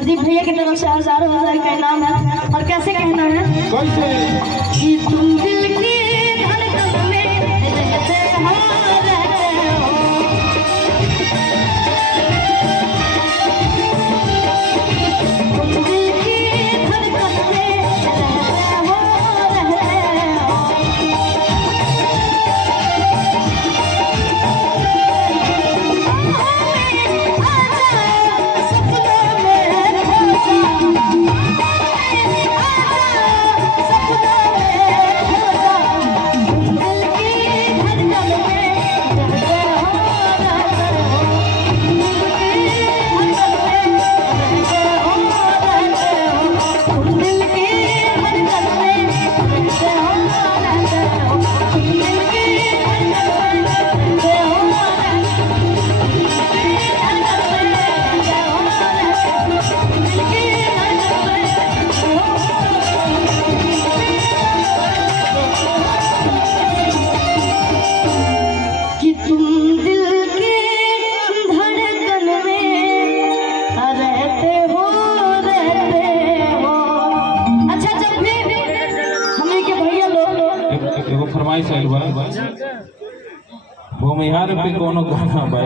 प्रदीप भैया की तरफ से 1000 का इनाम है। और कैसे कहना है कि तुम दिल की धड़कन में रहते हो, तुम दिल की धड़कन में रहते हो। फरमाइश आइल बा वो में यार पे कोनो गाना बा।